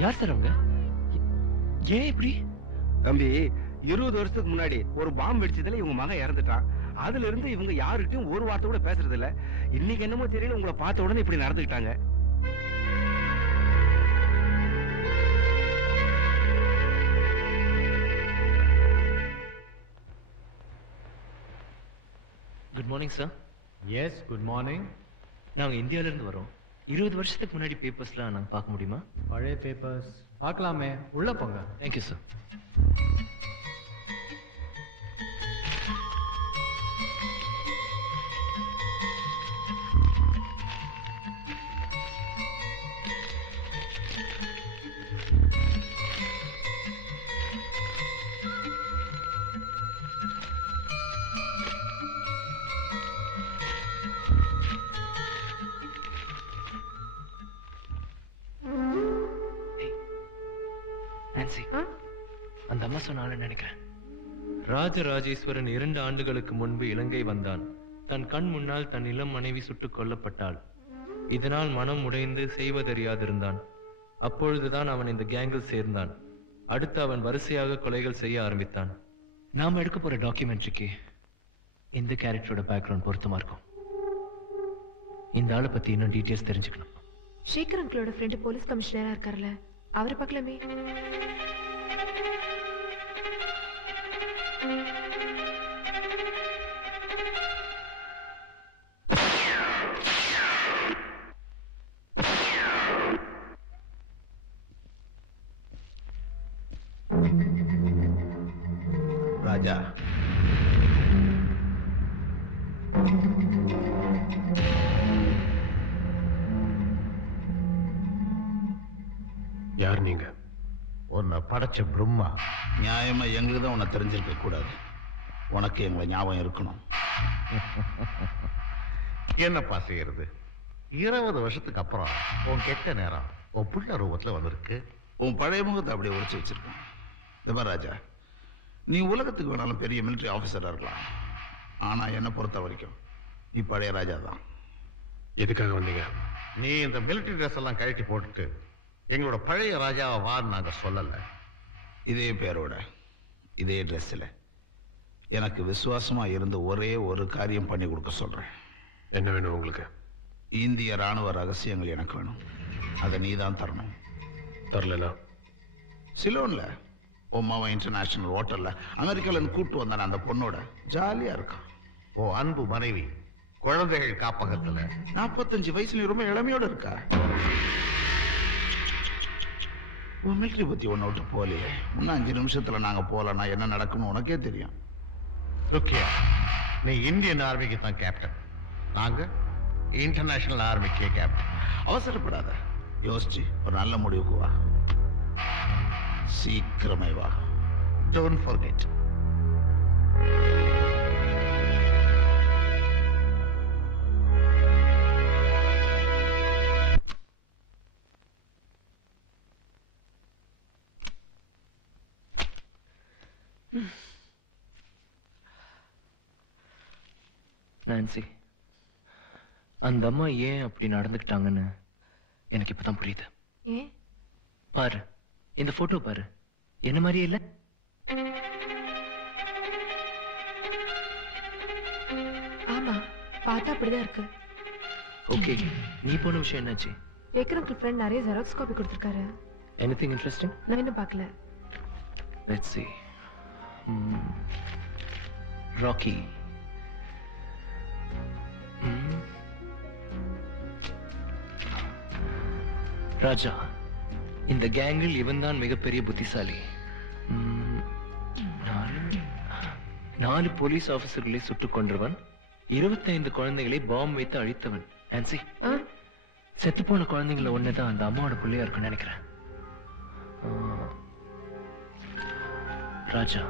யார் சார் அவங்க? ஏன் இப்படி? தம்பி, 20 வருஷத்துக்கு முன்னாடி ஒரு பாம்பு வெடிச்சதுல இவங்க மகன் இறந்துட்டான். அதுல இருந்து இவங்க யாருக்கிட்டையும் ஒரு வார்த்தை கூட பேசுறது இல்ல. இன்னைக்கு என்னமோ தெரியல, உங்களை பார்த்த உடனே இப்படி நடந்துக்கிட்டாங்க. Good morning sir. Yes, good morning. நாங்கள் இந்தியாவிலேருந்து வரோம். 20 வருஷத்துக்கு முன்னாடி பேப்பர்ஸ்லாம் நாங்கள் பார்க்க முடியுமா? பழைய பேப்பர்ஸ் பார்க்கலாமே, உள்ள போங்க. Thank you sir. அந்த அம்மா சொன்னாலும் நினைக்கிறேன். ராஜராஜேஸ்வரன் 2 ஆண்டுகளுக்கு முன்பு இலங்கை வந்தான். தன் கண் முன்னால் தன் இளம் மனைவி சுட்டுக் கொல்லப்பட்டாள். இதனால் மனம் உடைந்து செய்வதறியாதிருந்தான். அப்பொழுதுதான் அவன் இந்த கேங்கில் சேர்ந்தான். அடுத்து அவன் வரிசையாக கொலைகள் செய்ய ஆரம்பித்தான். நாம எடுக்க போற டாக்குமெண்ட்ரிக்கு இந்த கேரக்டரோட பேக்ரவுண்ட் பொருத்தமா இருக்கும். இந்த ஆளை பத்தி இன்னும் டீட்டெயில்ஸ் தெரிஞ்சுக்கணும். சேகர் அங்கிளோட ஃப்ரெண்டு போலீஸ் கமிஷனரா இருக்கார்ல, அவரை பார்க்கலாமே. ராஜா, யார் நீங்க? உன்னை படைச்ச பிரம்மா. நியாயமா எங்களுக்கு தான் உன்னை தெரிஞ்சிருக்க கூடாது. உனக்கு எங்களை ஞாபகம் இருக்கணும். என்னப்பா செய்யறது? 20 வருஷத்துக்கு அப்புறம் உன் கெட்ட நேரம் உன் புள்ள ரூபத்துல வந்திருக்கு. உன் பழைய முகத்தை அப்படியே உரைச்சு வச்சிருக்கேன். இந்த மாதிரி ராஜா, நீ உலகத்துக்கு வேணாலும் பெரிய மிலிட்டரி ஆஃபீஸரா இருக்கலாம். ஆனா என்னை பொறுத்த வரைக்கும் நீ பழைய ராஜா தான். எதுக்காக வந்தீங்க? நீ இந்த மிலிட்டரி ட்ரெஸ் எல்லாம் கழட்டி போட்டுட்டு எங்களோட பழைய ராஜாவை வான்னு நாங்க சொல்லல. இதே பேரோட இதே ட்ரெஸ்ஸில் எனக்கு விசுவாசமா இருந்து ஒரே ஒரு காரியம் பண்ணி கொடுக்க சொல்றேன். என்ன வேணும் உங்களுக்கு? இந்திய ராணுவ ரகசியங்கள் எனக்கு வேணும். அதை நீ தான் தரணும். தரலனா சிலோன்ல உமாவா இன்டர்நேஷனல் ஹோட்டல்ல அமெரிக்கால கூட்டு வந்தான அந்த பொண்ணோட ஜாலியா இருக்கான். ஓ அன்பு மனைவி குழந்தைகள் காப்பகத்துல 45 வயசுல ரொம்ப இளமையோட இருக்கா. உன் மிலிட்டரி பத்தி ஒன்ன விட்டு போலையே. இன்னும் 5 நிமிஷத்துல நாங்க போலன்னா என்ன நடக்கும்னு உனக்கே தெரியும். ருக்கியா, நீ இந்தியன் ஆர்மிக்கு தான் கேப்டன், நாங்க இன்டர்நேஷனல் ஆர்மிக்கே கேப்டன். அவசரப்படாத, யோசிச்சு ஒரு நல்ல முடிவுக்கு வா. சீக்கிரமே வா. Don't forget. நான்சி, அந்த அம்மா ஏன் அப்படி நடந்துக்கிட்டாங்கன்னு எனக்கு இப்பதான் புரியுது. ஏன்? பாரு, இந்த போட்டோ பாரு, என்ன மாதிரியே இல்ல? ஆமா, பார்த்தா அப்படிதான் இருக்கு. ஓகே, நீ போன விஷயம் என்னாச்சு? சேகர் அங்கிள் ஃப்ரெண்ட் நிறைய ஜெராக்ஸ் காப்பி கொடுத்திருக்காரு. Anything interesting? நான் இன்னும் பார்க்கல. Let's see. ராக்கி. ராஜா, இந்த கேங்கில் இவன் தான் மிகப்பெரிய புத்திசாலி. 4 போலீஸ் ஆபீசர்களை சுட்டுக் கொன்றவன், 25 குழந்தைகளை பாம்பு வைத்து அழித்தவன். நான்சி, செத்து போன குழந்தைங்கள ஒண்ணுதான் அந்த அம்மாவோட பிள்ளையா இருக்குன்னு நினைக்கிறேன். ராஜா,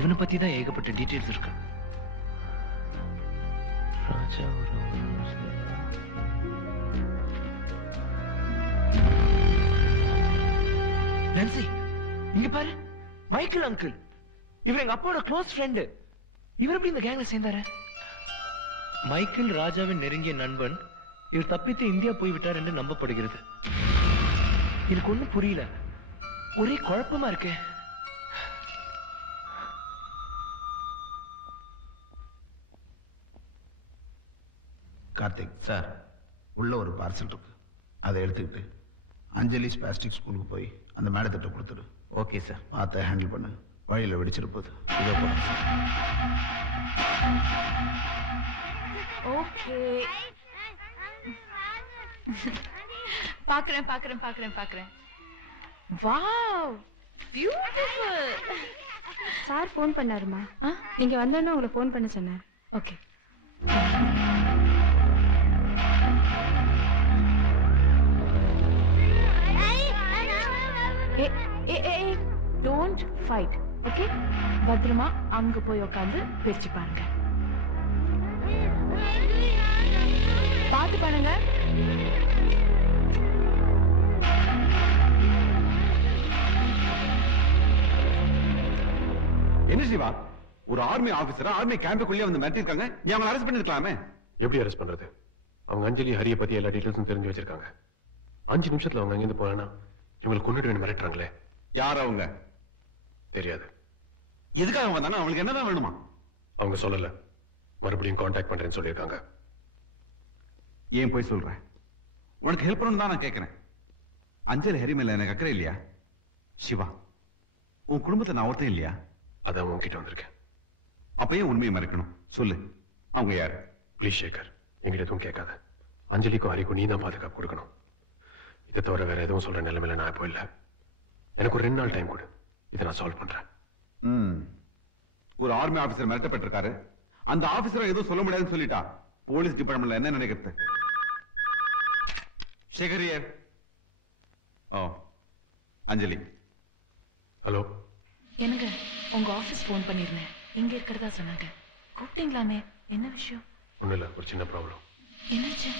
இவனை பத்தி தான் ஏகப்பட்ட டீடைல்ஸ் இருக்கு. ராஜா நான்சி, இங்க பாரு, மைக்கேல் அங்கிள். இவர் எங்க அப்பாவோட க்ளோஸ் ஃப்ரெண்டு. இவர் எப்படி இந்த கேங்ல சேர்ந்தாரு? மைக்கேல் ராஜாவின் நெருங்கிய நண்பன். இவர் தப்பித்து இந்தியா போய்விட்டார் என்று நம்பப்படுகிறது. எனக்கு ஒண்ணும் புரியல, ஒரே குழப்பமா இருக்கே. கார்த்திக் சார், உள்ள ஒரு பார்சல் இருக்கு, அதை எடுத்துக்கிட்டு அஞ்சலி ஸ்பாஸ்டிக் ஸ்கூலுக்கு போய் அந்த மேடத்திட்ட கொடுத்துடு. Okay sir. பார்த்து ஹேண்டில் பண்ணு, வழியில் வெடிச்சிருப்பது. இதோ போட. ஓகே, பாக்குறேன் பாக்குறேன் பாக்குறேன் பாக்குறேன். Wow, beautiful. சார் ஃபோன் பண்ணாருமா? நீங்க வந்தோன்னே உங்களை ஃபோன் பண்ண சொன்னார். ஓகே. Don't fight, okay? பத்திரமா அங்க போய் உட்காந்து பிரிச்சு பாருங்க. பார்த்து பண்ணுங்க. என்ன சிவா, ஒரு ஆர்மி ஆபீசரா ஆர்மி கேம்புக்குள்ளே வந்து மிரட்டிருக்காங்க, நீ அவங்களை அரெஸ்ட் பண்ணிருக்கலாமே. எப்படி அரெஸ்ட் பண்றது? அவங்க அஞ்சலி ஹரியை பத்தி எல்லா டீடைல்ஸும் தெரிஞ்சு வச்சிருக்காங்க. 5 நிமிஷத்துல அவங்க அங்கிருந்து போனா இவங்களை கொண்டுட்டு மிரட்டுறாங்களே. யார் அவங்க? தெரியாது. எதுக்காக வந்தாங்க? அவங்களுக்கு என்னதான் வேணுமா? அவங்க சொல்லல. மறுபடியும் கான்டாக்ட் பண்றேன்னு சொல்லியிருக்காங்க. ஏன் போய் சொல்ற? உனக்கு ஹெல்ப் பண்ணணும் தான் நான் கேட்கிறேன். அஞ்சலி ஹரி மேல எனக்கு அக்கறை இல்லையா? சிவா, உன் குடும்பத்தை நான் ஒருத்தன் இல்லையா? அதான் உன்கிட்ட வந்திருக்கேன். அப்ப ஏன் உண்மையை மறைக்கணும்? சொல்லு, அவங்க யாரு? ப்ளீஸ் சேகர், எங்கிட்ட எதுவும் கேட்காத. அஞ்சலிக்கும் ஹரிக்கும் நீ தான் பாதுகாப்பு கொடுக்கணும். இதை தவிர வேற எதுவும் சொல்ற நிலைமையில நான் இப்போ இல்லை. எனக்கு ஒரு 2 நாள் டைம் கொடு, இதை நான் சால்வ் பண்றேன். ஒரு ஆர்மி ஆபீசர் மிரட்டப்பட்டிருக்காரு, அந்த ஆபீசர் எதுவும் சொல்ல முடியாதுன்னு சொல்லிட்டா போலீஸ் டிபார்ட்மெண்ட்ல என்ன நினைக்கிறது? சேகரியர். ஓ, அஞ்சலி. ஹலோ. எனக்கு உங்க ஆபீஸ் ஃபோன் பண்ணிருந்தேன், இங்க இருக்கிறதா சொன்னாங்க. கூப்பிட்டீங்களாமே, என்ன விஷயம்? ஒன்றும் இல்லை, ஒரு சின்ன ப்ராப்ளம். என்னாச்சு?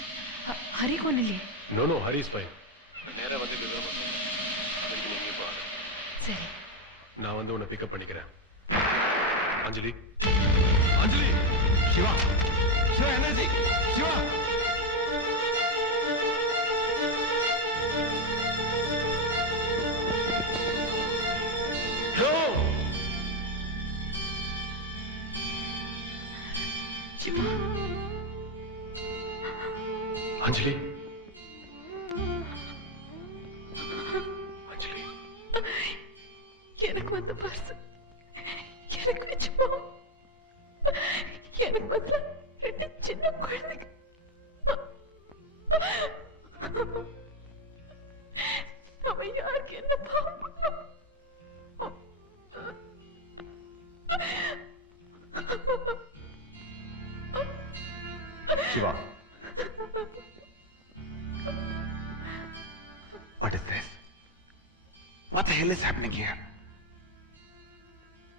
ஹரிக்கு ஒன்றும் இல்லையே? No, Hari is fine. நேரா வந்து விவரமா சொல்றேன். அதுக்கு நீங்க பாரு. சரி, நான் வந்து உன்னை பிக்கப் பண்ணிக்கிறேன். அஞ்சலி. அஞ்சலி. சிவா, சிவா என்னாச்சு? சிவா. சிவா. அஞ்சலி. அஞ்சலி. எனக்கு வந்த பார்சல் எனக்கு வச்சு போ. எனக்கு பதிலா 2 சின்ன குழந்தைங்க. நம்ம யாருக்கு என்ன பாவம் பண்ணோம்? Siva, what is this? What the hell is happening here?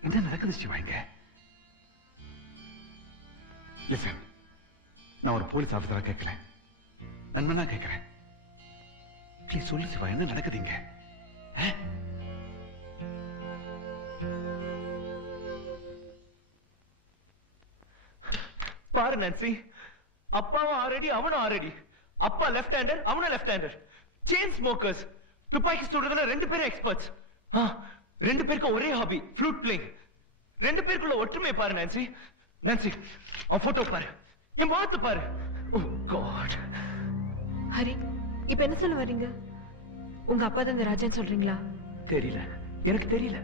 என்ன நடக்குது சிவா இங்க? Listen, நான் ஒரு போலீஸ் ஆபீசரா கேட்கல, நண்பனா கேட்கிறேன். ப்ளீஸ் சொல்லு சிவா, என்ன நடக்குது இங்க? பாரு நான்சி, அப்பாவும் ஆல்ரெடி, அவனும் ஆல்ரெடி. அப்பா லெஃப்ட் ஹேண்டர், அவனும் லெஃப்ட் ஹேண்டர். Chain smokers. துப்பாக்கி சுடுறதுல 2 பேரும் எக்ஸ்பர்ட்ஸ். 2 பேருக்கும் ஒரே ஹாபி, ஃப்ளூட் பிளேயிங். 2 பேருக்குள்ள ஒற்றுமை பாரு நான்சி. நான்சி, அவன் போட்டோ பாரு, என் முகத்தை பாரு. ஓ காட். ஹரி, இப்ப என்ன சொல்ல வர்றீங்க? உங்க அப்பா தான் இந்த ராஜான்னு சொல்றீங்களா? தெரியல, எனக்கு தெரியல.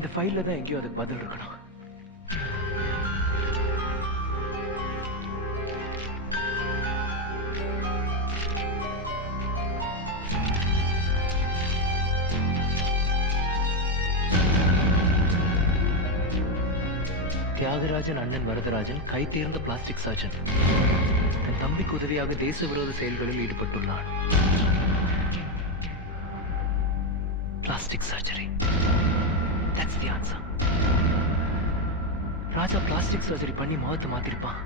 இந்த ஃபைல்ல தான் எங்கேயோ அதுக்கு பதில் இருக்கணும். தியாகராஜன் அண்ணன் வரதராஜன் கை தேர்ந்த பிளாஸ்டிக் சர்ஜன். தன் தம்பிக்கு உதவியாக தேச விரோத செயல்களில் ஈடுபட்டுள்ளான். Plastic surgery. That's the answer. Raja plastic surgery பண்ணி முகத்தை மாத்திருப்பான்.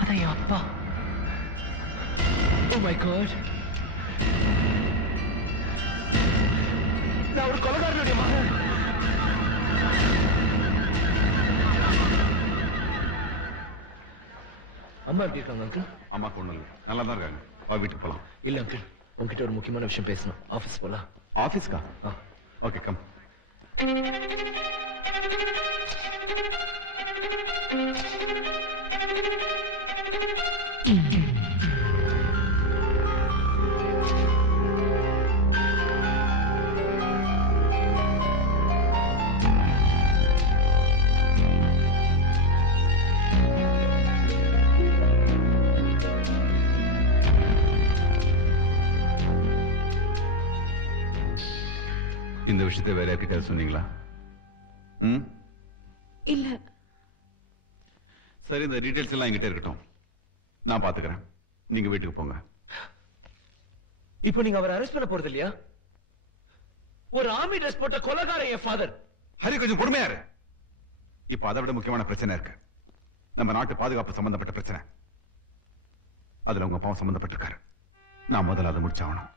அதான் என் அப்பா. Oh my God. நான் ஒரு கொலைகாரனுடைய மகன். அம்மா எப்படி இருக்காங்க அங்கிள்? அம்மா ஒண்ணும் இல்லை, நல்லா தான் இருக்காங்க. வா வீட்டுக்கு போலாம். இல்ல அங்கிள், உன்கிட்ட ஒரு முக்கியமான விஷயம் பேசணும். ஆபீஸ் போலாம். ஆபீஸ்க்கா? Okay come. இந்த விஷயத்தை வேற யார்கிட்ட சொன்னீங்களா? இல்ல. சரி, இந்த டீடைல்ஸ் எல்லாம் என்கிட்ட இருக்கட்டும், நான் பாத்துக்கிறேன். நீங்க வீட்டுக்கு போங்க. இப்போ நீங்க அவரை அரெஸ்ட் பண்ண போறது இல்லையா? ஒரு ஆர்மி ட்ரெஸ் போட்ட கொலைகாரன் என் ஃபாதர். ஹரி, கொஞ்சம் பொறுமையா இரு. இப்ப அதை விட முக்கியமான பிரச்சனை இருக்கு. நம்ம நாட்டு பாதுகாப்பு சம்பந்தப்பட்ட பிரச்சனை. அதுல உங்க அப்பாவும் சம்பந்தப்பட்டிருக்காரு. நான் முதல்ல அதை முடிச்சாகணும்.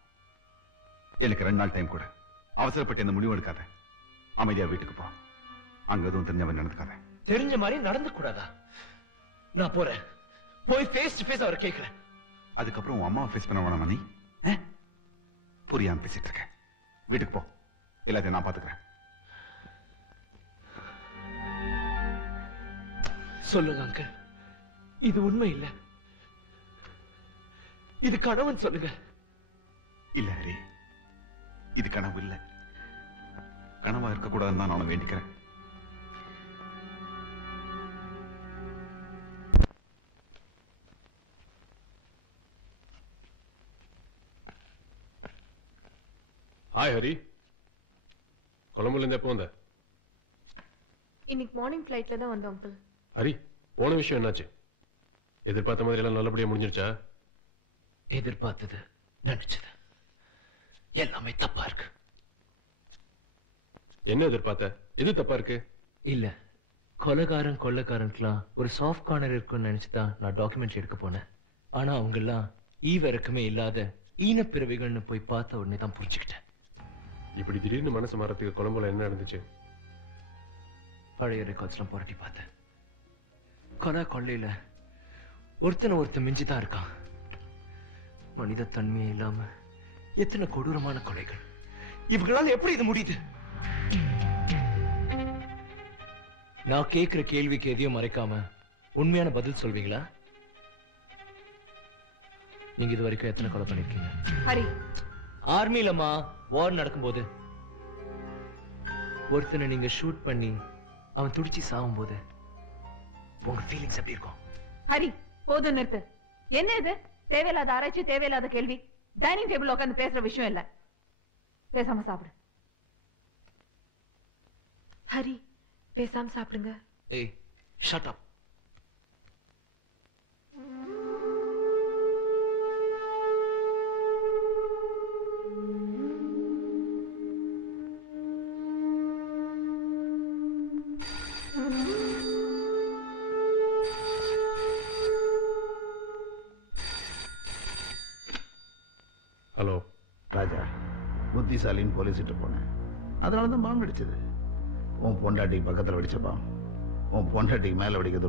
எனக்கு 2 நாள் டைம் கூட. அவசரப்பட்டு எந்த முடிவு எடுக்காத. அமைதியா வீட்டுக்கு போ. அங்க எதுவும் தெரிஞ்சவன் நடந்துக்காத. தெரிஞ்ச மாதிரி நடந்து கூடாதா? நான் போறேன். போய் ஃபேஸ் டு ஃபேஸ் அவரை கேட்கிறேன். அதுக்கப்புறம் உன் அம்மாவை ஃபேஸ் பண்ண வேணாமா நீ? புரியாம பேசிட்டு இருக்க. வீட்டுக்கு போ. எல்லாத்தையும் நான் பாத்துக்கிறேன். சொல்லுங்க அங்கிள், இது உண்மை இல்ல. இது கனவுன்னு சொல்லுங்க. இல்ல ஹரி, இது கனவு இல்ல. கனவா இருக்கக்கூடாதுன்னு தான் நான் வேண்டிக்கிறேன். ஹாய் ஹரி, கொலம்புல இருந்து எப்போ வந்த? இன்னைக்கு மார்னிங் ஃப்ளைட்ல தான் வந்தோம் அங்கிள். ஹரி, போன விஷயம் என்னாச்சு? எதிர்பார்த்த மாதிரி எல்லாம் நல்லபடியா முடிஞ்சிருச்சா? எதிர்பார்த்தது நினைச்சது எல்லாமே தப்பா இருக்கு. என்ன எதிர்பார்த்த? எது தப்பா இருக்கு? இல்ல, கொலைகாரன் கொள்ளைக்காரனுக்குலாம் ஒரு சாஃப்ட் கார்னர் இருக்குன்னு நினைச்சுதான் நான் டாக்குமெண்ட்ரி எடுக்க போனேன். ஆனா அவங்க எல்லாம் ஈவிரக்கமே இல்லாத ஈனப்பிறவிகள்னு போய் பார்த்த உடனே தான் புரிஞ்சுக்கிட்டேன். இப்படி திடீர்னு மனசு மாறத்துக்கு கொலம்புல என்ன நடந்துச்சு? பழைய ரெக்கார்ட்ஸ்லாம் புரட்டி பார்த்தேன். கொலை கொள்ளையில ஒருத்தன் மிஞ்சிதான் இருக்கான். மனித தன்மையே இல்லாம எத்தனை கொடூரமான கொலைகள். இவங்களால எப்படி இது முடியுது? நான் கேட்கிற கேள்விக்கு எதையும் மறைக்காம உண்மையான பதில் சொல்வீங்களா? நீங்க இது வரைக்கும் எத்தனை கொலை பண்ணிருக்கீங்க? ஹரி, ஆர்மிலமா வார் நடக்கும்போது ஒருத்தனை நீங்க ஷூட் பண்ணி அவன் துடிச்சு சாகும் போது உங்க ஃபீலிங்ஸ் எப்படி இருக்கும்? ஹரி, போதும் நிறுத்து. என்ன இது? தேவையில்லாத ஆராய்ச்சி, தேவையில்லாத கேள்வி. டைனிங் டேபிள் உட்கார்ந்து பேசுற விஷயம் இல்ல. பேசாம சாப்பிடு. ஹரி, பேசாம சாப்பிடுங்க. ஏய், ஷட் அப். ஹலோ ராஜா, புத்திசாலின்னு போலீஸ்கிட்ட போனேன். அதனால தான் பாம்பு வெடிச்சது. உன் பொண்டாட்டிக்கு பக்கத்தில் வெடிச்ச பாம்பு உன் பொண்டாட்டிக்கு மேலே வெடிக்கிறது